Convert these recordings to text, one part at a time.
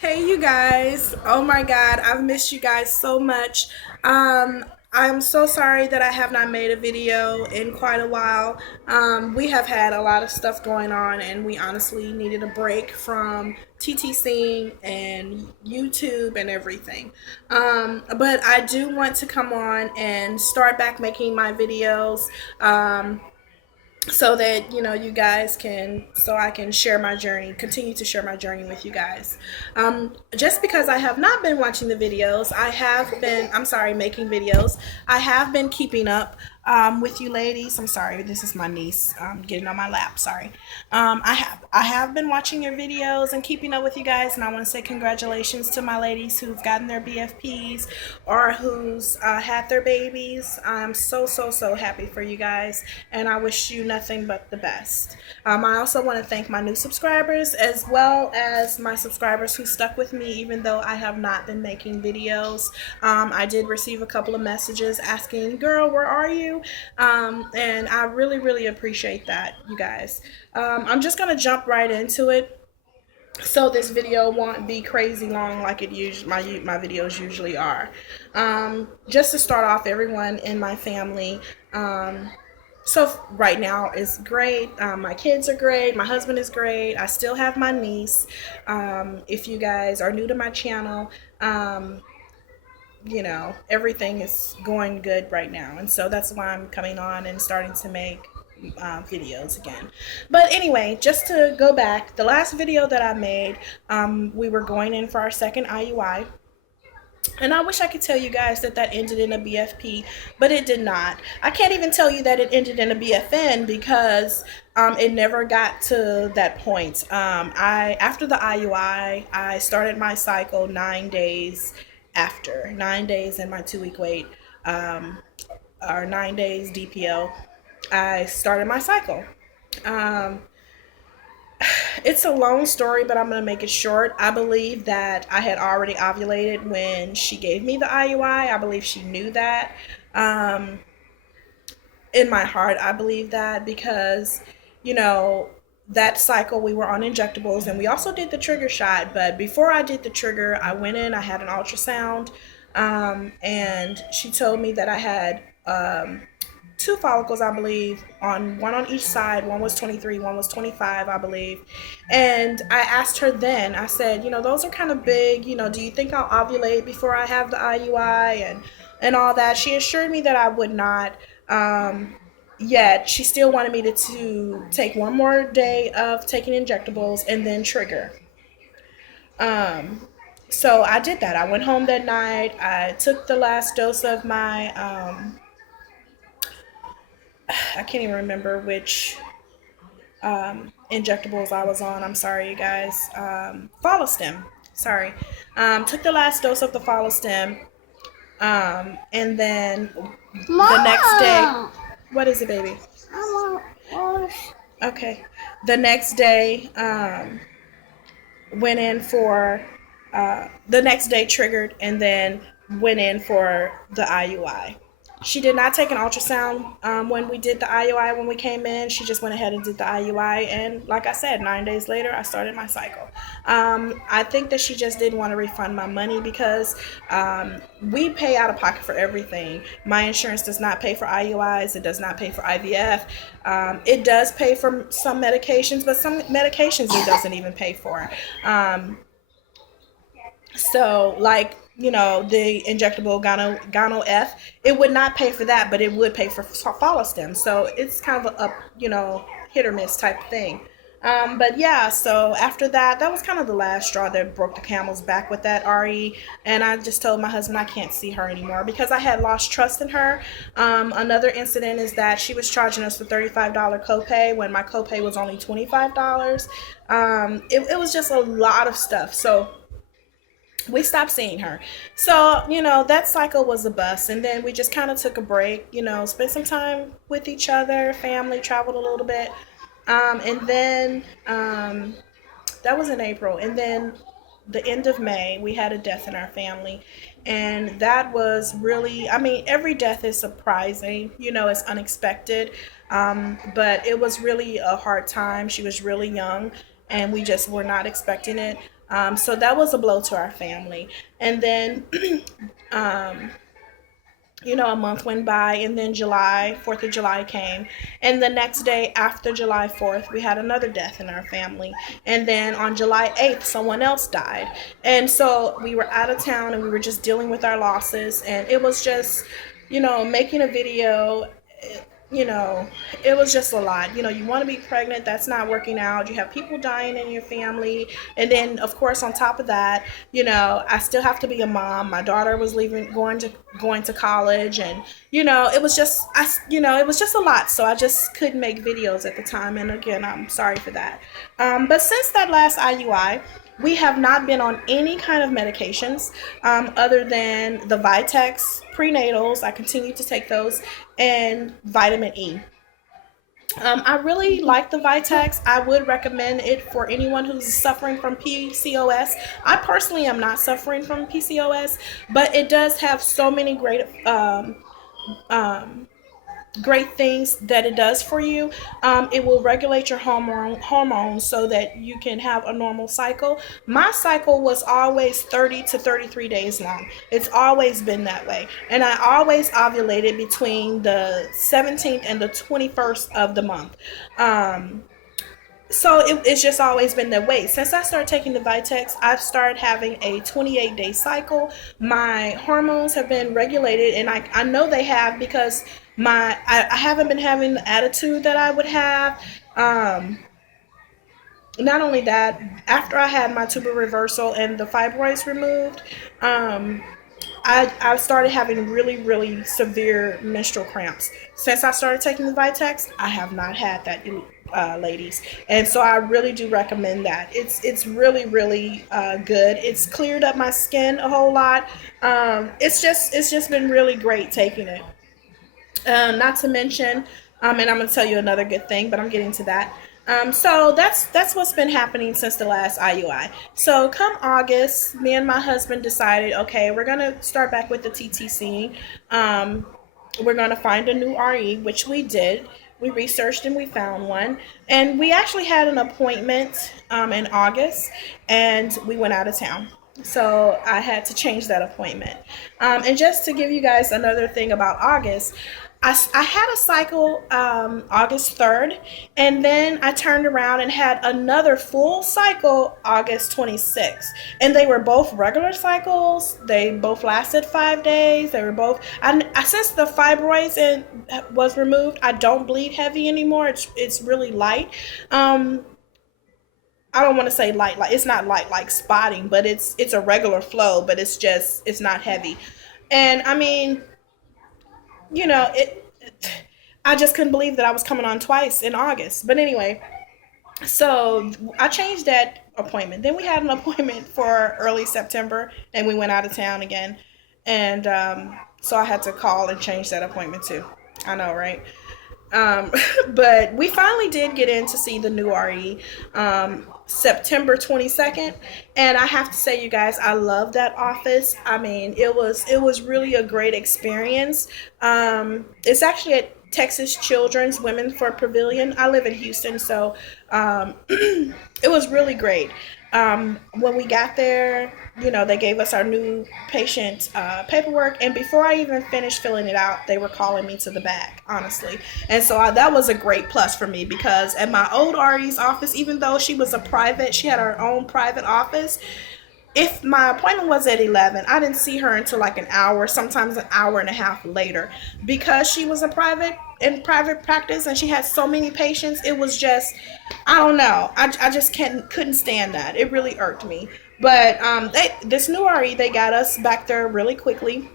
Hey you guys. Oh my god, I've missed you guys so much. I'm so sorry that I have not made a video in quite a while. We have had a lot of stuff going on and we honestly needed a break from TTCing and YouTube and everything. But I do want to come on and start back making my videos. So that you guys can, so I can share my journey, continue to share my journey with you guys. Just because I have not been watching the videos, I'm sorry, making videos. I have been keeping up with you ladies. I'm sorry, this is my niece getting on my lap. Sorry. I have been watching your videos and keeping up with you guys, and I want to say congratulations to my ladies who've gotten their BFPs or who's had their babies. I'm so happy for you guys, and I wish you nothing but the best. I also want to thank my new subscribers as well as my subscribers who stuck with me even though I have not been making videos. I did receive a couple of messages asking, girl, where are you? And I really appreciate that, you guys. I'm just going to jump right into it so this video won't be crazy long like it usually my videos usually are. Just to start off, everyone in my family, so right now is great. My kids are great. My husband is great. I still have my niece. If you guys are new to my channel, everything is going good right now. And so that's why I'm coming on and starting to make videos again. But anyway, just to go back, the last video that I made, we were going in for our second IUI. And I wish I could tell you guys that that ended in a BFP, but it did not. I can't even tell you that it ended in a BFN because it never got to that point. After the IUI, I started my cycle 9 days after 9 days in my 2 week wait, or 9 days DPO. I started my cycle. Um, it's a long story, but I'm going to make it short. I believe that I had already ovulated when she gave me the IUI. I believe she knew that. Um, in my heart, I believe that because, you know, that cycle we were on injectables and we also did the trigger shot. But before I did the trigger, I went in, I had an ultrasound, and she told me that I had two follicles, I believe, on one on each side. One was 23, one was 25, I believe. And I asked her then, I said, those are kind of big. Do you think I'll ovulate before I have the IUI and all that? She assured me that I would not. Yet she still wanted me to take one more day of taking injectables and then trigger. Um, so I did that. I went home that night. I took the last dose of my I can't even remember which injectables I was on. I'm sorry, you guys. Follow stem. Sorry. Took the last dose of the follow stem. And then the next day. Mom, What is it, baby? I want Okay. The next day, went in for, the next day triggered and then went in for the IUI. She did not take an ultrasound when we did the IUI when we came in. She just went ahead and did the IUI. And like I said, 9 days later, I started my cycle. I think that she just didn't want to refund my money because we pay out of pocket for everything. My insurance does not pay for IUIs. It does not pay for IVF. It does pay for some medications, but some medications it doesn't even pay for. So, like, the injectable Gano F, it would not pay for that, but it would pay for follow stem. So it's kind of a hit or miss type thing. But yeah, so after that, that was kind of the last straw that broke the camel's back with that RE. And I just told my husband I can't see her anymore because I had lost trust in her. Another incident is that she was charging us the $35 copay when my copay was only $25. It was just a lot of stuff. So we stopped seeing her. So, that cycle was a bust. And then we just kind of took a break, spent some time with each other, family, traveled a little bit. And then that was in April. And then the end of May, we had a death in our family. And that was really, I mean, every death is surprising, it's unexpected. But it was really a hard time. She was really young and we just were not expecting it. So that was a blow to our family. And then um, a month went by, and then July 4th of July came, and the next day after July 4th we had another death in our family, and then on July 8th someone else died. And so we were out of town and we were just dealing with our losses, and it was just making a video. you know, it was just a lot. You want to be pregnant, that's not working out. You have people dying in your family. And then, of course, on top of that, I still have to be a mom. My daughter was leaving, going to college. And, it was just, it was just a lot. So I just couldn't make videos at the time. And again, I'm sorry for that. But since that last IUI, we have not been on any kind of medications other than the Vitex prenatals. I continue to take those, and vitamin E. I really like the Vitex. I would recommend it for anyone who's suffering from PCOS. I personally am not suffering from PCOS, but it does have so many um, great things that it does for you. It will regulate your hormones so that you can have a normal cycle. My cycle was always 30 to 33 days long. It's always been that way. And I always ovulated between the 17th and the 21st of the month. So it's just always been that way. Since I started taking the Vitex, I've started having a 28-day cycle. My hormones have been regulated, and I know they have because I haven't been having the attitude that I would have. Not only that, after I had my tubal reversal and the fibroids removed, I started having really, really severe menstrual cramps. Since I started taking the Vitex, I have not had that, ladies. And so I really do recommend that. It's really, really good. It's cleared up my skin a whole lot. It's just been really great taking it. Not to mention, and I'm gonna tell you another good thing, but I'm getting to that. So that's what's been happening since the last IUI. So come August, me and my husband decided, okay, we're gonna start back with the TTC. We're gonna find a new RE, which we did. We researched and we found one, and we actually had an appointment in August, and we went out of town. So I had to change that appointment. And just to give you guys another thing about August, I had a cycle August 3rd, and then I turned around and had another full cycle August 26th. And they were both regular cycles. They both lasted 5 days. They were both, since the was removed, I don't bleed heavy anymore. It's really light. I don't want to say light, like it's not light like spotting, but it's a regular flow, but it's not heavy. And I mean, I just couldn't believe that I was coming on twice in August. But anyway, so I changed that appointment. Then we had an appointment for early September, and we went out of town again. And so I had to call and change that appointment too. I know, right? Um, but we finally did get in to see the new RE September 22nd, and I have to say, you guys, I love that office. I mean, it was really a great experience. It's actually at Texas Children's Women for Pavilion. I live in Houston, so it was really great. When we got there, they gave us our new patient paperwork, and before I even finished filling it out, they were calling me to the back, honestly. And so that was a great plus for me, because at my old RE's office, even though she was she had her own private office. If my appointment was at 11, I didn't see her until like an hour, sometimes an hour and a half later, because she was in private practice and she had so many patients. It was just, I don't know. I just couldn't stand that. It really irked me. But this new RE, they got us back there really quickly.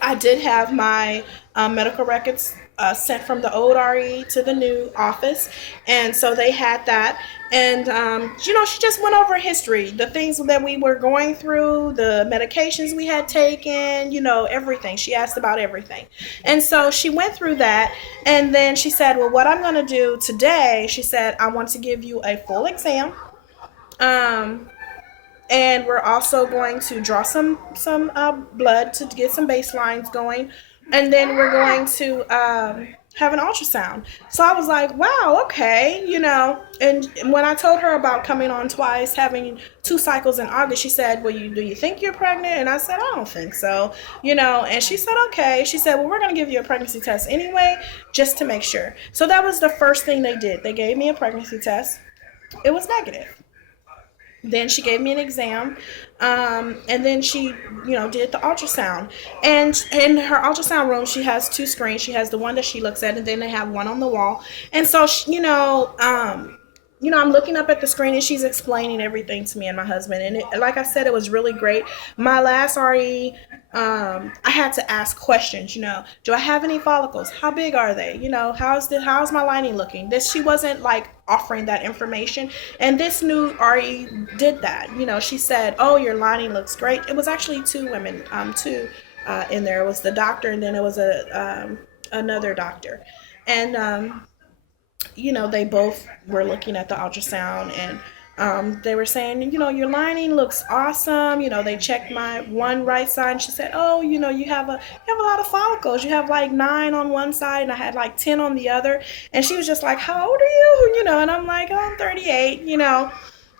I did have my medical records sent from the old RE to the new office, and so they had that. And she just went over history, the things that we were going through, the medications we had taken, everything. She asked about everything, and so she went through that. And then she said, "Well, what I'm going to do today," she said, "I want to give you a full exam." And we're also going to draw some blood to get some baselines going, and then we're going to have an ultrasound. So I was like, wow, okay, And when I told her about coming on twice, having 2 cycles in August, she said, well, do you think you're pregnant? And I said, I don't think so, And she said, okay. She said, well, we're going to give you a pregnancy test anyway, just to make sure. So that was the first thing they did. They gave me a pregnancy test. It was negative. Then she gave me an exam, and then she, did the ultrasound. And in her ultrasound room, she has 2 screens. She has the one that she looks at, and then they have one on the wall. And so, I'm looking up at the screen, and she's explaining everything to me and my husband. And like I said, it was really great. My last RE, I had to ask questions. Do I have any follicles? How big are they? How's my lining looking? She wasn't like offering that information, and this new RE did that. She said, "Oh, your lining looks great." It was actually 2 women, in there. It was the doctor, and then it was another doctor, and they both were looking at the ultrasound, and they were saying, your lining looks awesome. They checked my one right side, and she said, oh, you have a lot of follicles. You have like 9 on one side, and I had like 10 on the other. And she was just like, how old are you? And I'm like, oh, I'm 38.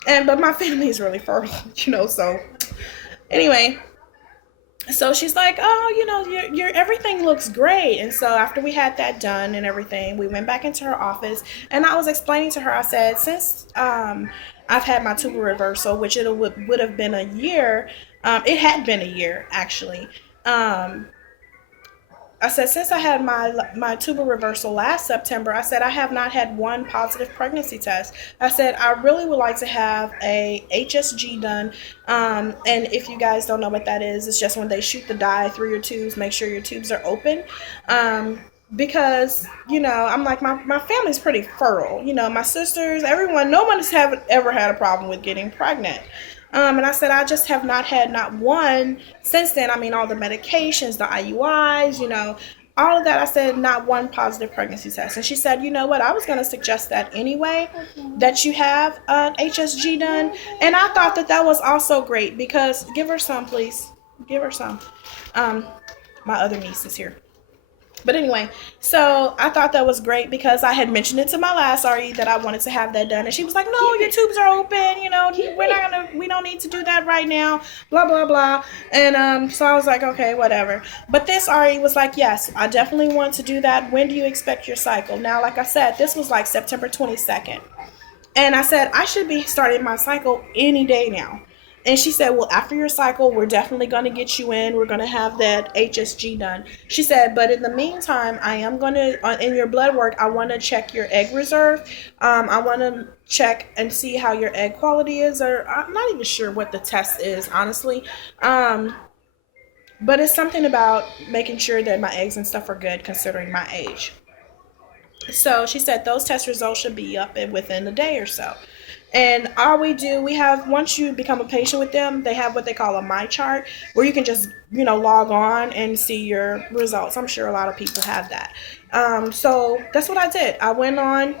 But my family is really fertile. So anyway. So she's like, oh, your everything looks great. And so after we had that done and everything, we went back into her office, and I was explaining to her. I said, since I've had my tubal reversal, which it would have been a year. It had been a year actually. I said, since I had my tubal reversal last September, I said, I have not had one positive pregnancy test. I said, I really would like to have a HSG done. And if you guys don't know what that is, it's just when they shoot the dye through your tubes, make sure your tubes are open. Because, I'm like, my family's pretty fertile. My sisters, everyone, no one has ever had a problem with getting pregnant. And I said, I just have not had not one since then. I mean, all the medications, the IUIs, all of that. I said, not one positive pregnancy test. And she said, you know what? I was going to suggest that anyway, that you have an HSG done. And I thought that was also great because, give her some, please. Give her some. My other niece is here. But anyway, so I thought that was great because I had mentioned it to my last RE that I wanted to have that done, and she was like, "No, your tubes are open. We don't need to do that right now." Blah blah blah. And so I was like, "Okay, whatever." But this RE was like, "Yes, I definitely want to do that. When do you expect your cycle?" Now, like I said, this was like September 22nd, and I said I should be starting my cycle any day now. And she said, well, after your cycle, we're definitely going to get you in. We're going to have that HSG done. She said, but in the meantime, I am going to, in your blood work, I want to check your egg reserve. I want to check and see how your egg quality is. Or I'm not even sure what the test is, honestly. But it's something about making sure that my eggs and stuff are good considering my age. So she said those test results should be up within a day or so. And all we do, once you become a patient with them, they have what they call a My Chart, where you can just, log on and see your results. I'm sure a lot of people have that. So that's what I did. I went on,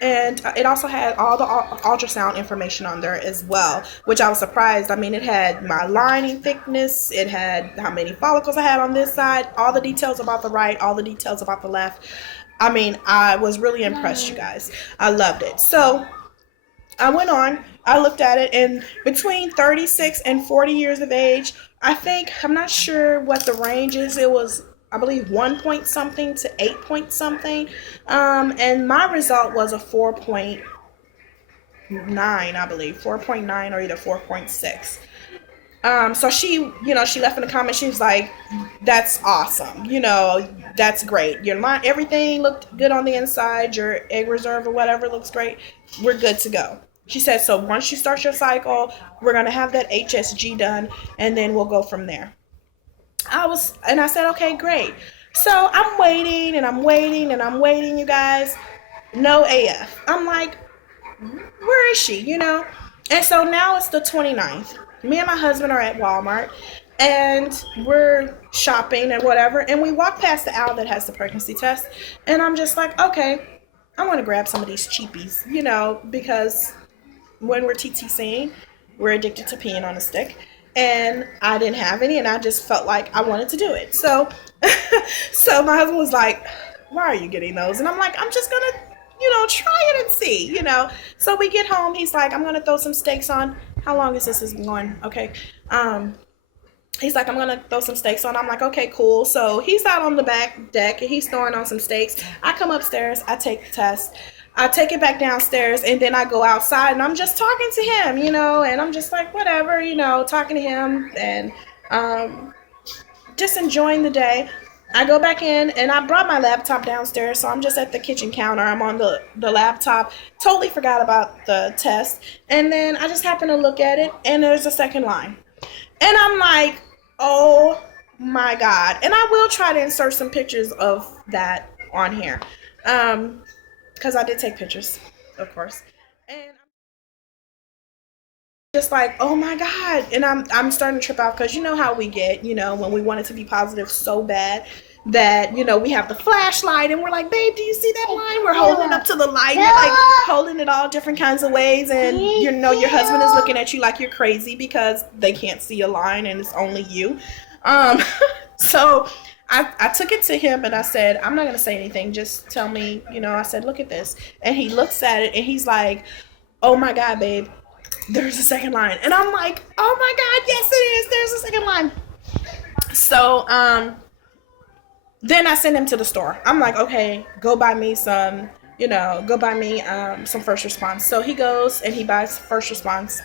and it also had all the ultrasound information on there as well, which I was surprised. I mean, it had my lining thickness, it had how many follicles I had on this side, all the details about the right, all the details about the left. I mean, I was really impressed, you guys. I loved it. So I went on, I looked at it, and between 36 and 40 years of age, I'm not sure what the range is. It was, I believe, 1 point something to 8 point something. And my result was a 4.9, I believe, 4.9 or either 4.6. So she left in the comments, she was like, that's awesome. That's great. Everything looked good on the inside. Your egg reserve or whatever looks great. We're good to go. She said, so once you start your cycle, we're going to have that HSG done, and then we'll go from there. I said, okay, great. So I'm waiting, and I'm waiting, and I'm waiting, you guys. No AF. I'm like, where is she, And so now it's the 29th. Me and my husband are at Walmart, and we're shopping and whatever, and we walk past the aisle that has the pregnancy test, and I'm just like, okay, I want to grab some of these cheapies, because when we're TTCing, we're addicted to peeing on a stick, and I didn't have any, and I just felt like I wanted to do it. So so my husband was like, why are you getting those? And I'm like, I'm just gonna, try it and see, So we get home. He's like, I'm gonna throw some steaks on. How long is this going? Okay. He's like, I'm gonna throw some steaks on. I'm like, okay, cool. So he's out on the back deck and he's throwing on some steaks. I come upstairs, I take the test, I take it back downstairs, and then I go outside and I'm just talking to him, and I'm just like, whatever, talking to him and just enjoying the day. I go back in and I brought my laptop downstairs, so I'm just at the kitchen counter. I'm on the laptop. Totally forgot about the test. And then I just happen to look at it and there's a second line. And I'm like, oh my God. And I will try to insert some pictures of that on here. Because I did take pictures, of course. And I'm just like, oh my God. And I'm starting to trip out because you know how we get, when we want it to be positive so bad that, we have the flashlight and we're like, babe, do you see that line? We're holding up to the light. You're like holding it all different kinds of ways. And, your husband is looking at you like you're crazy because they can't see a line and it's only you. So I took it to him and I said, I'm not going to say anything. Just tell me, I said, look at this. And he looks at it and he's like, oh my God, babe, there's a second line. And I'm like, oh my God, yes it is. There's a second line. So, then I send him to the store. I'm like, okay, go buy me some, some first response. So he goes and he buys first response.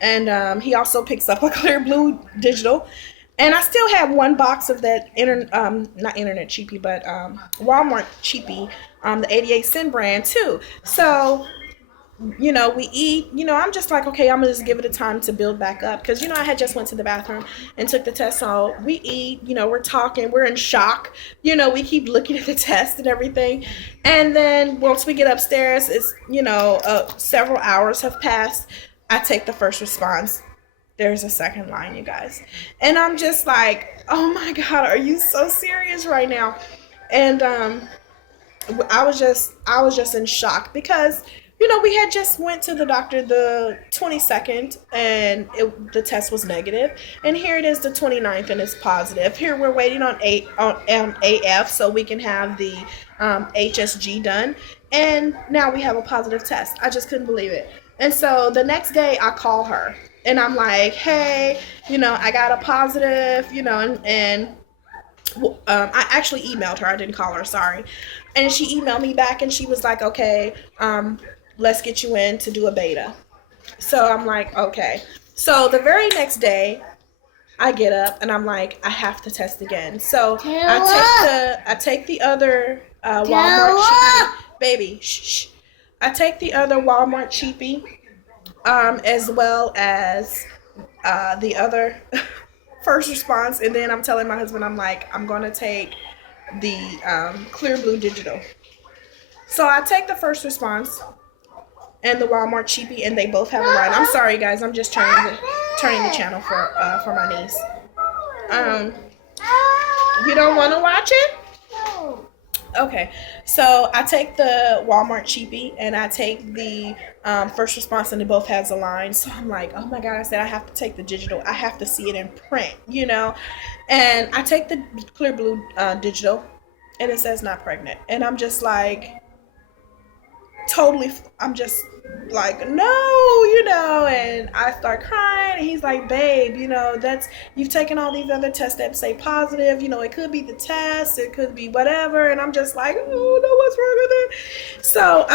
And he also picks up a clear blue digital. And I still have one box of that, not internet cheapie, but Walmart cheapie, the 88-cent brand too. So, we eat, I'm just like, okay, I'm going to just give it a time to build back up. Because, I had just went to the bathroom and took the test. So we eat, we're talking, we're in shock. We keep looking at the test and everything. And then once we get upstairs, it's, several hours have passed. I take the first response. There's a second line, you guys. And I'm just like, oh my God, are you so serious right now? And I was just in shock because, we had just went to the doctor the 22nd and the test was negative. And here it is the 29th and it's positive. Here we're waiting on AF so we can have the HSG done. And now we have a positive test. I just couldn't believe it. And so the next day I call her and I'm like, hey, I got a positive, and I actually emailed her. I didn't call her, sorry. And she emailed me back and she was like, okay, let's get you in to do a beta. So I'm like, okay. So the very next day, I get up and I'm like, I have to test again. So I take the other Walmart cheapie. Baby, shh. I take the other Walmart cheapie, as well as the other first response. And then I'm telling my husband, I'm like, I'm going to take the clear blue digital. So I take the first response and the Walmart cheapie, and they both have a line. I'm sorry, guys. I'm just turning the channel for my niece. You don't want to watch it? No. Okay. So I take the Walmart cheapie and I take the first response, and it both has a line. So I'm like, oh my God! I said I have to take the digital. I have to see it in print, And I take the clear blue digital, and it says not pregnant, and I'm just like. I'm just like, no, and I start crying, and he's like, babe, you've taken all these other tests that say positive, it could be the test, it could be whatever, and I'm just like, oh no, what's wrong with it? So,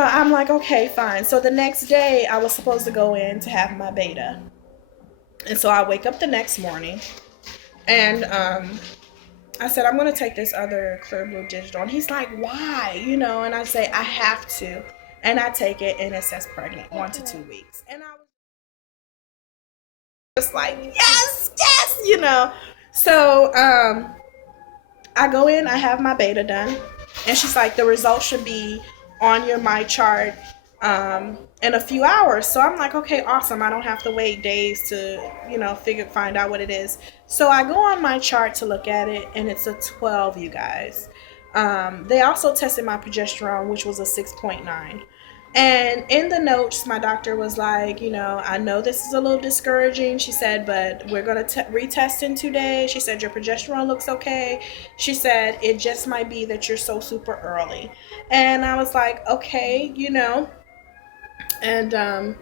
I'm like, okay, fine. So the next day, I was supposed to go in to have my beta, and so I wake up the next morning, and I said, I'm going to take this other clear blue digital. And he's like, why? And I say, I have to. And I take it, and it says pregnant, 1 to 2 weeks. And I was just like, yes. So I go in, I have my beta done. And she's like, the results should be on your My Chart in a few hours. So I'm like, okay, awesome. I don't have to wait days to, find out what it is. So I go on My Chart to look at it, and it's a 12, you guys. They also tested my progesterone, which was a 6.9. And in the notes, my doctor was like, I know this is a little discouraging. She said, but we're going to retest in 2 days. She said, your progesterone looks okay. She said, it just might be that you're so super early. And I was like, okay. And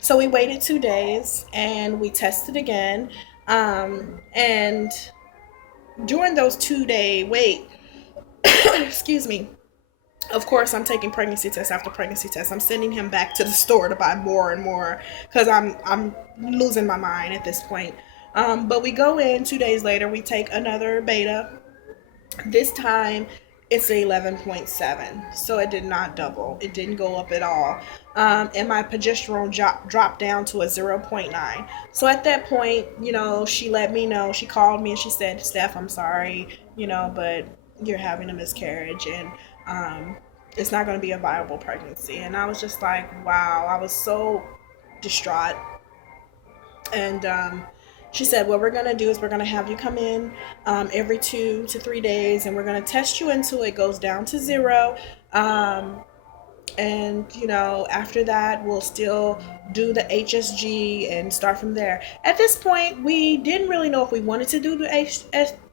so we waited 2 days and we tested again. And during those 2 day wait, excuse me, of course I'm taking pregnancy test after pregnancy test. I'm sending him back to the store to buy more and more because I'm losing my mind at this point. But we go in 2 days later, we take another beta. This time it's 11.7, so it did not double, it didn't go up at all. And my progesterone dropped down to a zero point 0.9. So at that point, she let me know. She called me and she said, Steph, I'm sorry, but you're having a miscarriage, and it's not going to be a viable pregnancy. And I was just like, wow, I was so distraught. And she said, what we're going to do is we're going to have you come in every 2 to 3 days, and we're going to test you until it goes down to 0. And after that we'll still do the HSG and start from there. At this point, we didn't really know if we wanted to do the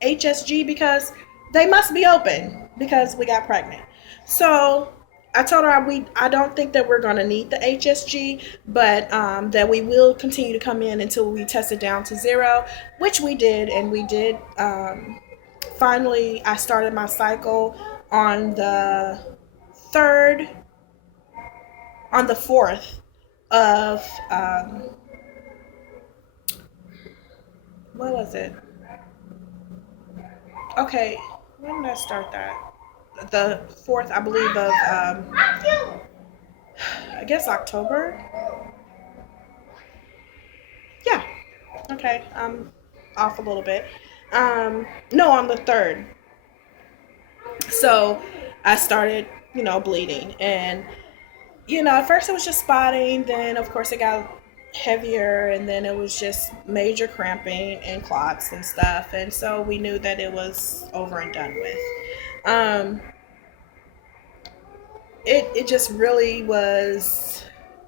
HSG because they must be open because we got pregnant. So I told her I don't think that we're going to need the HSG, but that we will continue to come in until we test it down to 0, which we did. And we did. Finally, I started my cycle on the 3rd, on the 4th of, what was it? Okay, when did I start that? The 4th, I believe, of, I guess October? Yeah. Okay, I'm off a little bit. No, on the 3rd. So I started, bleeding. And at first it was just spotting, then of course it got heavier, and then it was just major cramping and clots and stuff. And so we knew that it was over and done with. Um, it just really was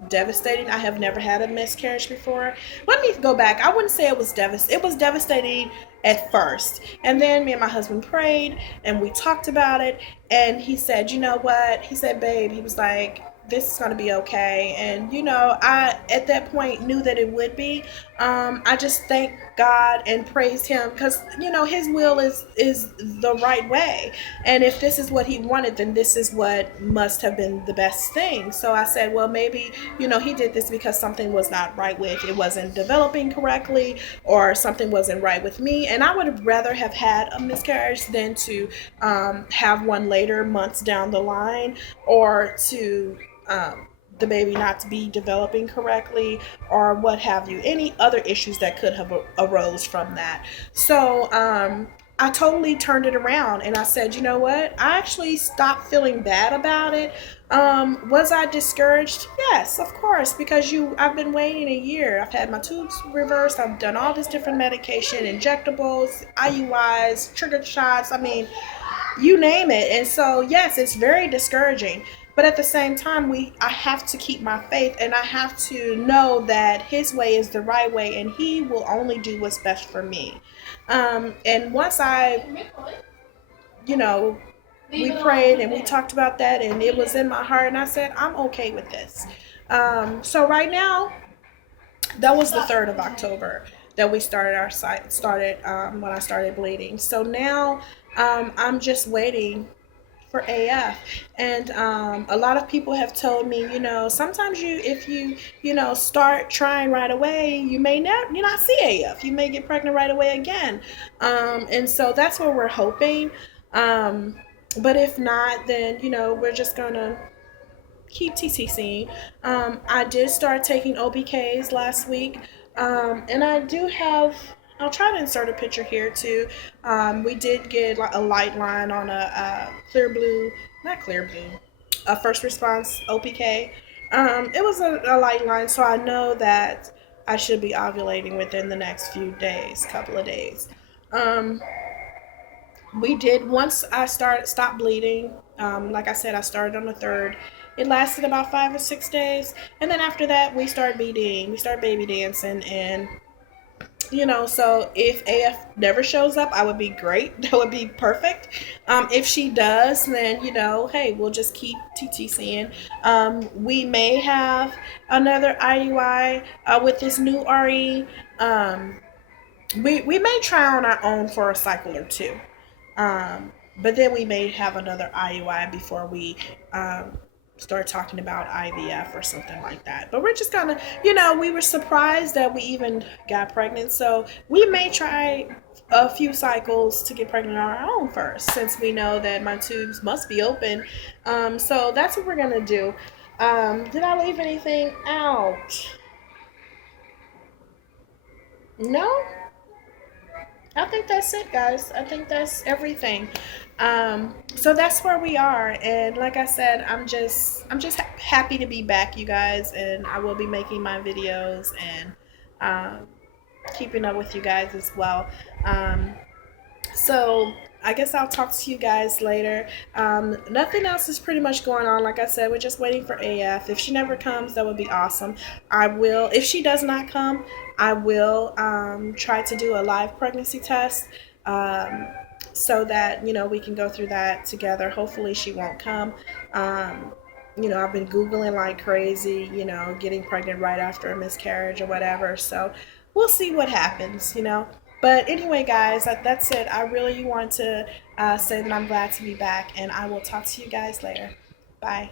devastating. I have never had a miscarriage before. Let me go back. I wouldn't say it was devastating. It was devastating at first. And then me and my husband prayed and we talked about it. And he said, you know what? He said, babe, he was like, this is going to be okay. And, I, at that point, knew that it would be. I just thank God and praised him because, his will is the right way. And if this is what he wanted, then this is what must have been the best thing. So I said, well, maybe, he did this because something was not right with, it wasn't developing correctly, or something wasn't right with me. And I would rather have had a miscarriage than to have one later, months down the line, or to the baby not to be developing correctly, or what have you, any other issues that could have arose from that. So I totally turned it around and I said, you know what? I actually stopped feeling bad about it. Was I discouraged? Yes, of course, because I've been waiting a year. I've had my tubes reversed. I've done all this different medication, injectables, IUIs, trigger shots. I mean, you name it. And so, yes, it's very discouraging. But at the same time, I have to keep my faith, and I have to know that his way is the right way, and he will only do what's best for me. And once you know, we prayed and we talked about that, and it was in my heart, and I said, I'm okay with this. So right now, that was the 3rd of October that we started when I started bleeding. So now I'm just waiting for AF. And a lot of people have told me, sometimes if you start trying right away, you may not see AF. You may get pregnant right away again. And so that's what we're hoping. But if not, then, we're just going to keep TTC. I did start taking OBKs last week. And I do have, I'll try to insert a picture here too. We did get a light line on a a first response OPK. It was a light line, so I know that I should be ovulating within the next couple of days. We did, once I stopped bleeding, like I said, I started on the 3rd. It lasted about 5 or 6 days, and then after that we start BDing, we start baby dancing, and so if AF never shows up, I would be great. That would be perfect. If she does, then hey, we'll just keep TTCing. We may have another IUI with this new RE. We may try on our own for a cycle or two. But then we may have another IUI before we start talking about IVF or something like that. But we're just gonna, we were surprised that we even got pregnant. So we may try a few cycles to get pregnant on our own first, since we know that my tubes must be open. So that's what we're gonna do. Did I leave anything out? No? I think that's it, guys. I think that's everything. So that's where we are, and like I said, I'm just happy to be back, you guys, and I will be making my videos and um, keeping up with you guys as well. Um, so I guess I'll talk to you guys later. Nothing else is pretty much going on. Like I said, we're just waiting for AF. If she never comes, that would be awesome. I will, if she does not come, I will try to do a live pregnancy test so that, we can go through that together. Hopefully she won't come. I've been Googling like crazy, getting pregnant right after a miscarriage or whatever. So we'll see what happens. But anyway, guys, that's it. I really want to say that I'm glad to be back, and I will talk to you guys later. Bye.